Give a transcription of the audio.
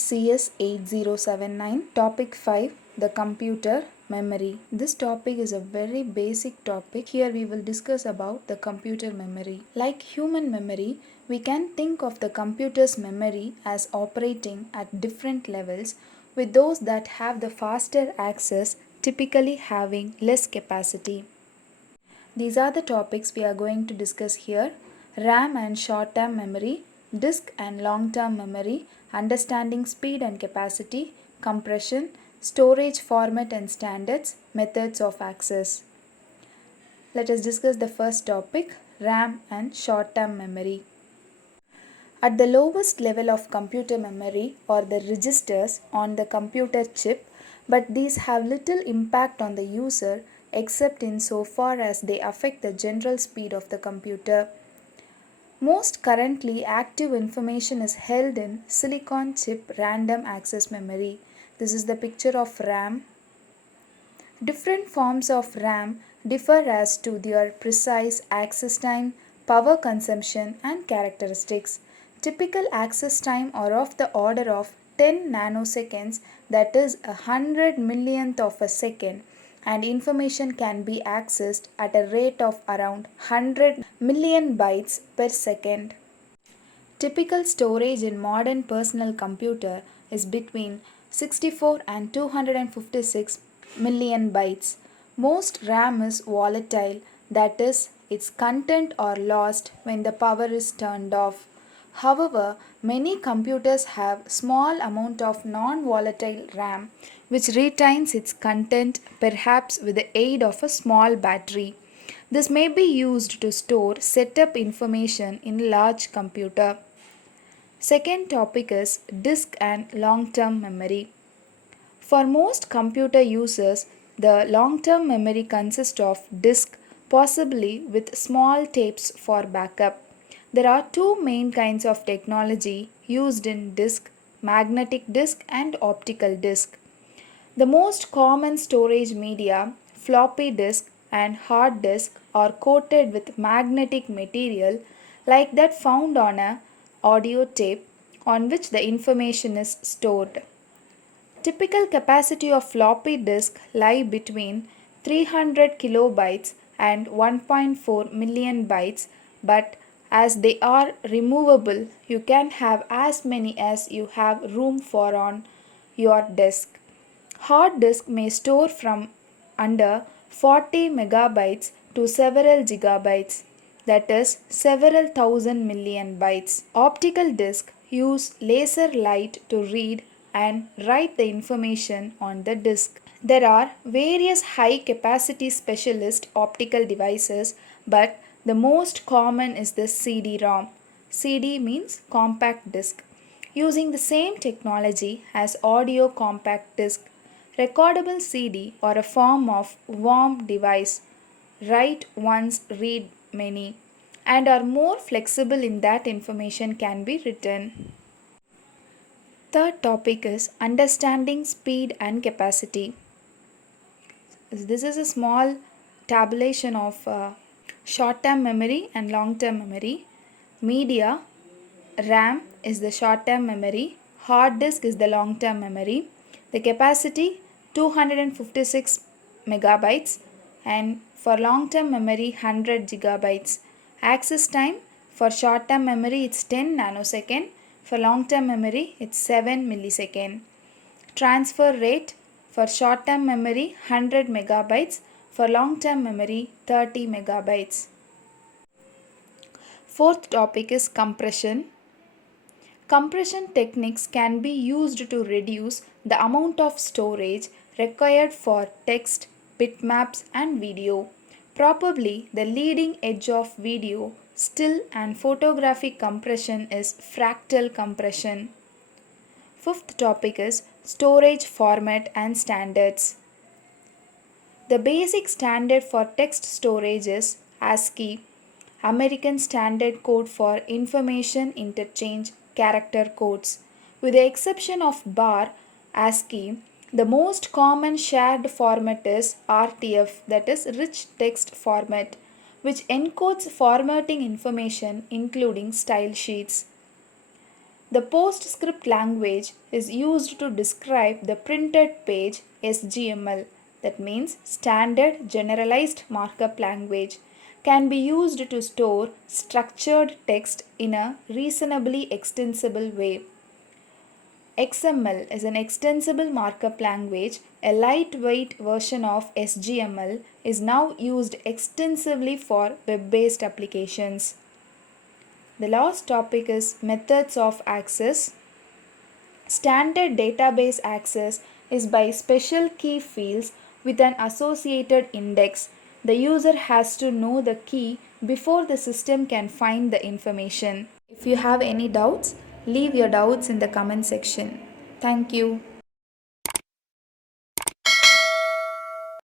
CS8079 Topic 5 The Computer Memory. This topic is a very basic topic. Here we will discuss about the computer memory. Like human memory, we can think of the computer's memory as operating at different levels, with those that have the faster access typically having less capacity. These are the topics we are going to discuss here: RAM and short term memory, disk and long term memory, understanding speed and capacity, compression, storage format and standards, methods of access. Let us discuss the first topic: RAM and short term memory. At the lowest level of computer memory or the registers on the computer chip, but these have little impact on the user except in so far as they affect the general speed of the computer. Most currently active information is held in silicon chip random access memory. This is the picture of RAM. Different forms of RAM differ as to their precise access time, power consumption, and characteristics. Typical access time are of the order of 10 nanoseconds, that is a 100 millionth of a second, and information can be accessed at a rate of around 100 million bytes per second. Typical storage in modern personal computer is between 64 and 256 million bytes. Most RAM is volatile, that is, its content are lost when the power is turned off. However, many computers have small amount of non-volatile RAM which retains its content, perhaps with the aid of a small battery. This may be used to store setup information in large computer. Second topic is disk and long-term memory. For most computer users, the long-term memory consists of disk, possibly with small tapes for backup. There are two main kinds of technology used in disk: magnetic disk and optical disk. The most common storage media, floppy disk and hard disk, are coated with magnetic material like that found on a audio tape on which the information is stored. Typical capacity of floppy disk lie between 300 kilobytes and 1.4 million bytes, but as they are removable, you can have as many as you have room for on your disk. Hard disk may store from under 40 megabytes to several gigabytes, that is several thousand million bytes. Optical disk use laser light to read and write the information on the disk. There are various high capacity specialist optical devices, but the most common is the CD-ROM. CD means compact disc. Using the same technology as audio compact disc, recordable CD or a form of warm device, write once, read many, and are more flexible in that information can be written. Third topic is understanding speed and capacity. This is a small tabulation of short term memory and long term memory. Media: RAM is the short term memory, hard disk is the long term memory. The capacity 256 megabytes, and for long term memory 100 gigabytes. Access time: for short term memory it's 10 nanosecond, for long term memory it's 7 millisecond. Transfer rate: for short term memory 100 megabytes, for long term memory 30 megabytes. Fourth topic is compression. Compression techniques can be used to reduce the amount of storage required for text, bitmaps, and video. Probably the leading edge of video, still, and photographic compression is fractal compression. Fifth topic is storage format and standards. The basic standard for text storage is ASCII, American Standard Code for Information Interchange Character Codes. With the exception of bar, ASCII, the most common shared format is RTF, that is rich text format, which encodes formatting information including style sheets. The PostScript language is used to describe the printed page SGML, that means Standard Generalized Markup Language, can be used to store structured text in a reasonably extensible way. XML is an extensible markup language. A lightweight version of SGML is now used extensively for web-based applications. The last topic is methods of access. Standard database access is by special key fields with an associated index. The user has to know the key before the system can find the information. If you have any doubts, leave your doubts in the comment section. Thank you.